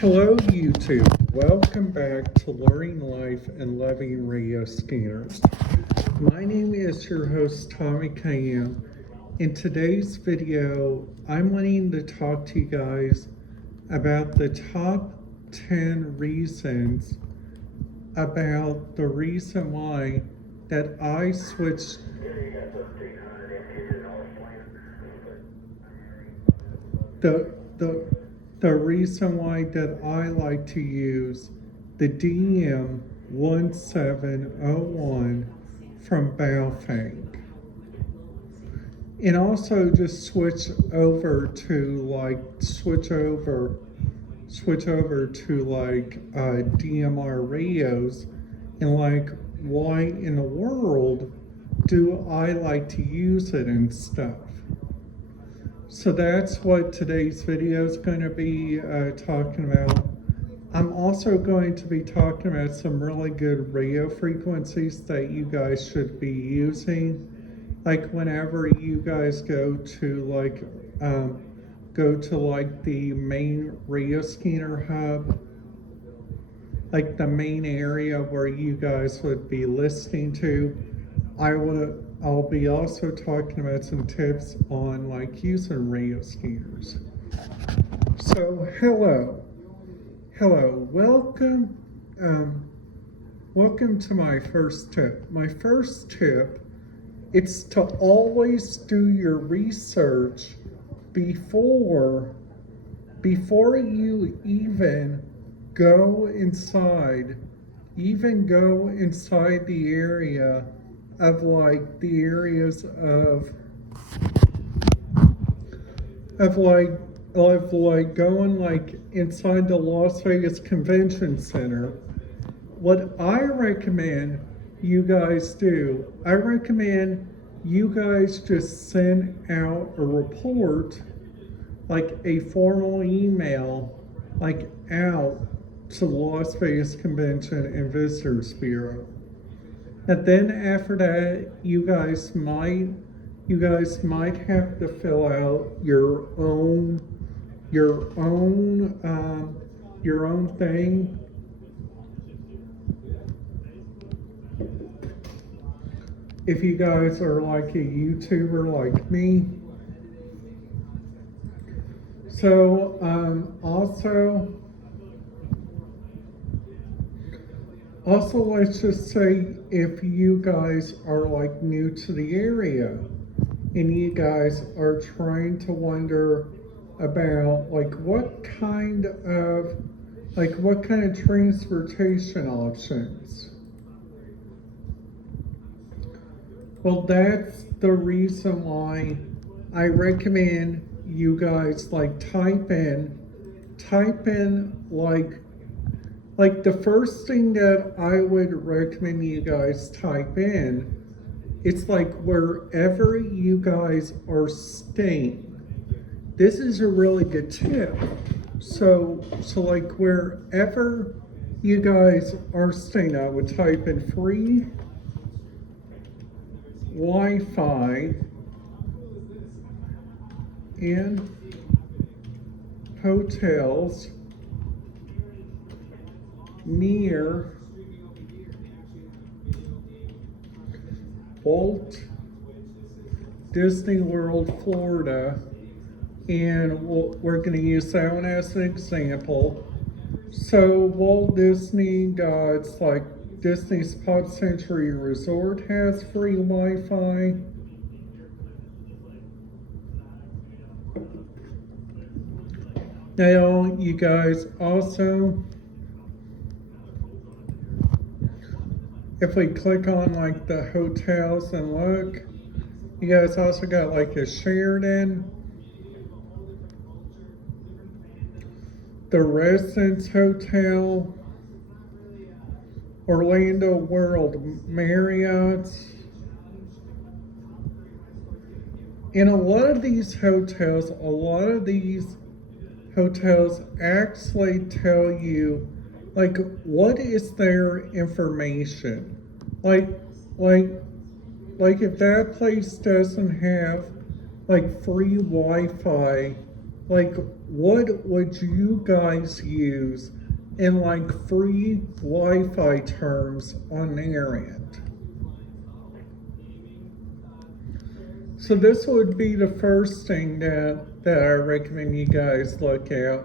Hello, YouTube. Welcome back to Learning Life and Loving Radio Scanners. My name is your host, Tommy Cam. In today's video, I'm wanting to talk to you guys about the top 10 reasons about the reason why that I switched the reason why that I like to use the DM1701 from Baofeng, and also just switch over to DMR radios, and why in the world do I like to use it and stuff. So that's what today's video is going to be talking about. I'm also going to be talking about some really good radio frequencies that you guys should be using. Like whenever you guys go to the main radio scanner hub, like the main area where you guys would be listening to, I'll be also talking about some tips on using radio scanners. So hello, welcome to my first tip. My first tip, it's to always do your research before you even go inside the area of the areas of going inside the Las Vegas Convention Center. What I recommend you guys do, I recommend you guys just send out a report, a formal email, out to the Las Vegas Convention and Visitors Bureau. And then after that, you guys might have to fill out your own thing. If you guys are like a YouTuber like me. So also, let's just say if you guys are new to the area and you guys are trying to wonder about what kind of transportation options. Well, that's the reason why I recommend you guys type in the first thing that I would recommend you guys type in, it's wherever you guys are staying. This is a really good tip. So wherever you guys are staying, I would type in free Wi-Fi in hotels near Walt Disney World, Florida, and we're going to use that one as an example. So Walt Disney Gods, Disney's Pop Century Resort, has free Wi-Fi. Now, you guys also, if we click on the hotels and look, you guys also got a Sheraton, the Residence Hotel, Orlando World Marriott. And a lot of these hotels actually tell you what is their information. If that place doesn't have free Wi-Fi, what would you guys use in like free Wi-Fi terms on their end? So this would be the first thing that I recommend you guys look at.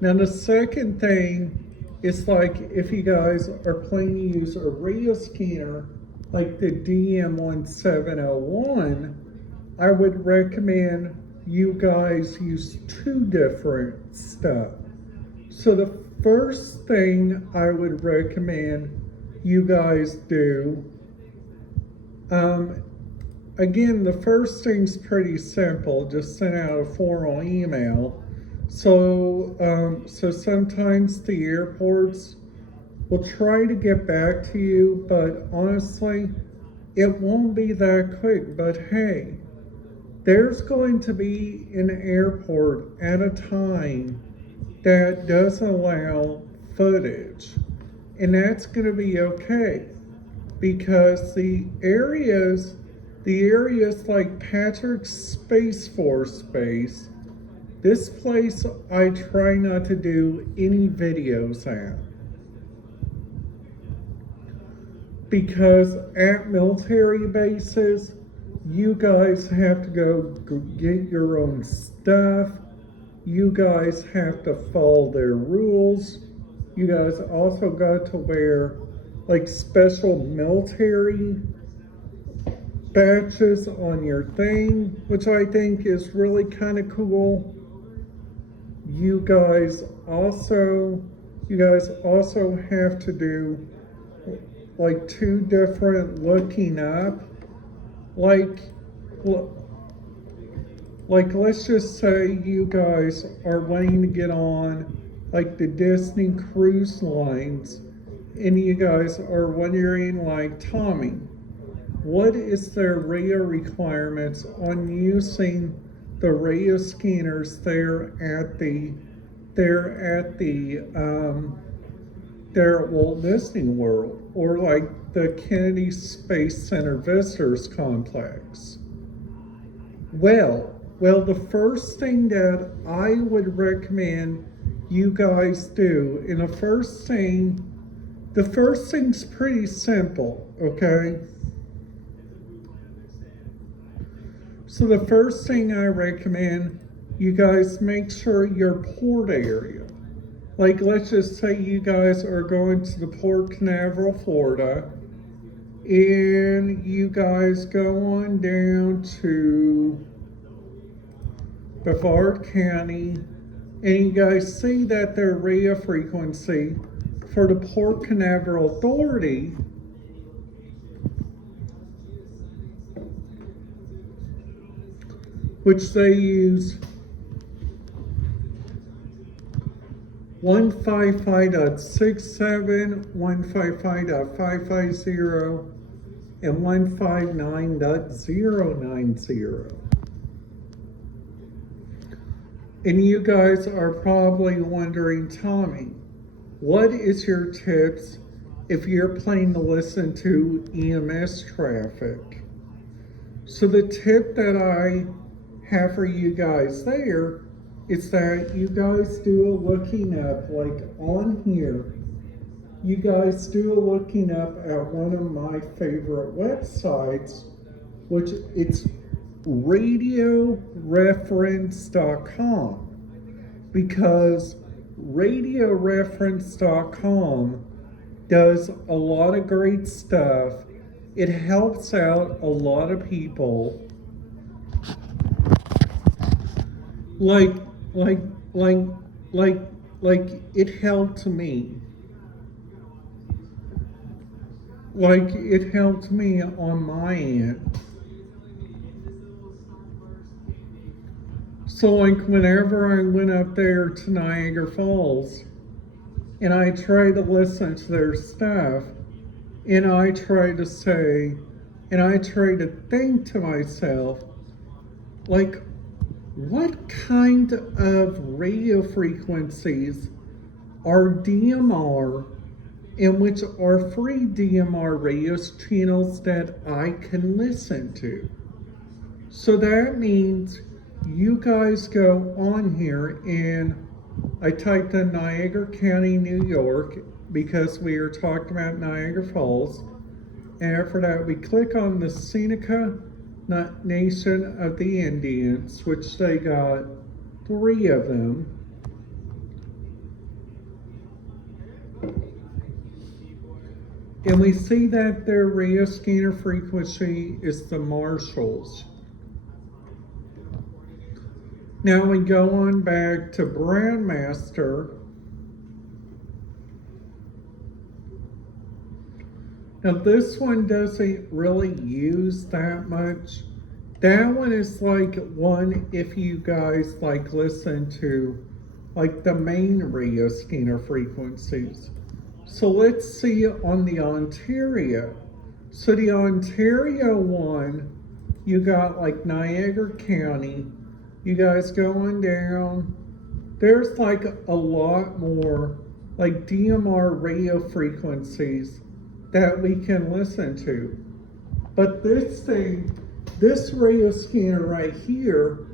Now the second thing is like if you guys are planning to use a radio scanner like the DM1701, I would recommend you guys use two different stuff. So the first thing I would recommend you guys do, again, the first thing's pretty simple. Just send out a formal email. So sometimes the airports will try to get back to you, but honestly, it won't be that quick. But hey, there's going to be an airport at a time that doesn't allow footage, and that's going to be okay, because the areas like Patrick Space Force Base, this place I try not to do any videos at, because at military bases you guys have to go get your own stuff. You guys have to follow their rules. You guys also got to wear like special military badges on your thing, which I think is really kind of cool. You guys also have to do like two different looking up. Like let's just say you guys are wanting to get on like the Disney cruise lines, and you guys are wondering like, Tommy, what is their radio requirements on using the radio scanners there at Walt Disney World, or like the Kennedy Space Center Visitors Complex? Well, the first thing that I would recommend you guys do, and the first thing's pretty simple, okay? So the first thing I recommend, you guys make sure your port area, like let's just say you guys are going to the Port Canaveral, Florida, and you guys go on down to Brevard County, and you guys see that their radio frequency for the Port Canaveral Authority which they use 155.67, 155.550, and 159.090. And you guys are probably wondering, Tommy, what is your tips if you're planning to listen to EMS traffic? So the tip that I have for you guys there is that you guys do a looking up, like on here, you guys do a looking up at one of my favorite websites, which it's radioreference.com, because radioreference.com does a lot of great stuff. It helps out a lot of people. Like it helped me. Like it helped me on my end. So like whenever I went up there to Niagara Falls and I tried to listen to their stuff, and I tried to say, and I tried to think to myself, like, what kind of radio frequencies are DMR, and which are free DMR radio channels that I can listen to? So that means you guys go on here and I typed in Niagara County, New York, because we are talking about Niagara Falls. And after that, we click on the Seneca Nation of the Indians, which they got 3 of them. And we see that their radio scanner frequency is the Marshalls. Now we go on back to Brandmaster. Now this one doesn't really use that much. That one is like one if you guys like listen to like the main radio scanner frequencies. So let's see on the Ontario. So the Ontario one, you got like Niagara County. You guys going down. There's like a lot more like DMR radio frequencies that we can listen to. But this thing, this radio scanner right here,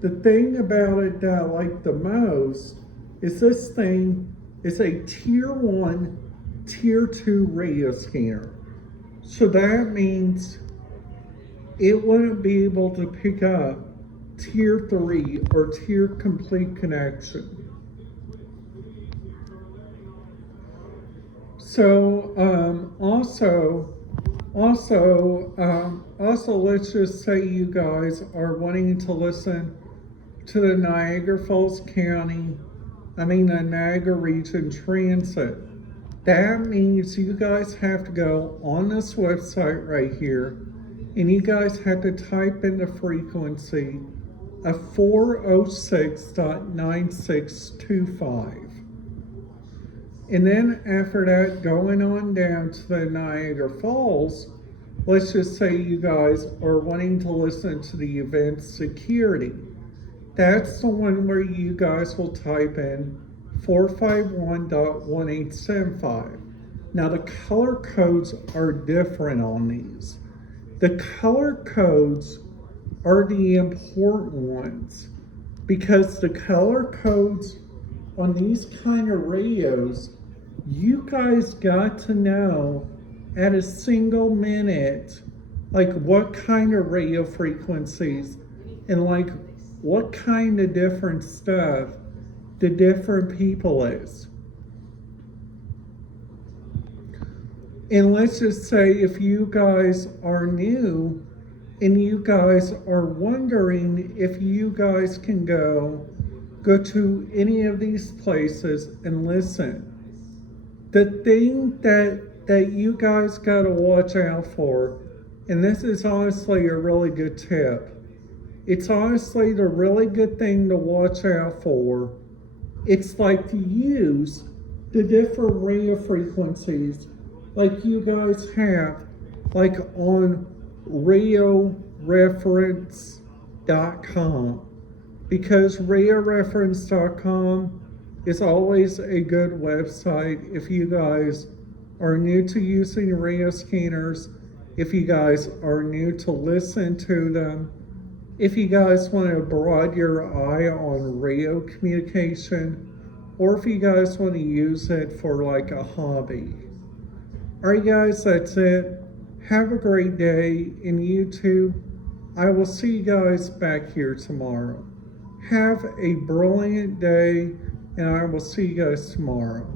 the thing about it that I like the most is this thing is a tier 1, tier 2 radio scanner. So that means it wouldn't be able to pick up tier 3 or tier complete connection. So also, let's just say you guys are wanting to listen to the Niagara Falls County, the Niagara Region Transit. That means you guys have to go on this website right here, and you guys have to type in the frequency of 406.9625. And then after that, going on down to the Niagara Falls, let's just say you guys are wanting to listen to the event security. That's the one where you guys will type in 451.1875. Now the color codes are different on these. The color codes are the important ones because the color codes on these kind of radios, you guys got to know at a single minute, like what kind of radio frequencies and like what kind of different stuff the different people is. And let's just say if you guys are new and you guys are wondering if you guys can go to any of these places and listen. The thing that you guys gotta watch out for, and this is honestly a really good tip, it's honestly the really good thing to watch out for. It's like to use the different radio frequencies like you guys have like on radioreference.com. Because radioreference.com is always a good website if you guys are new to using radio scanners, if you guys are new to listen to them, if you guys want to broaden your eye on radio communication, or if you guys want to use it for like a hobby. Alright guys, that's it. Have a great day, and YouTube, I will see you guys back here tomorrow. Have a brilliant day, and I will see you guys tomorrow.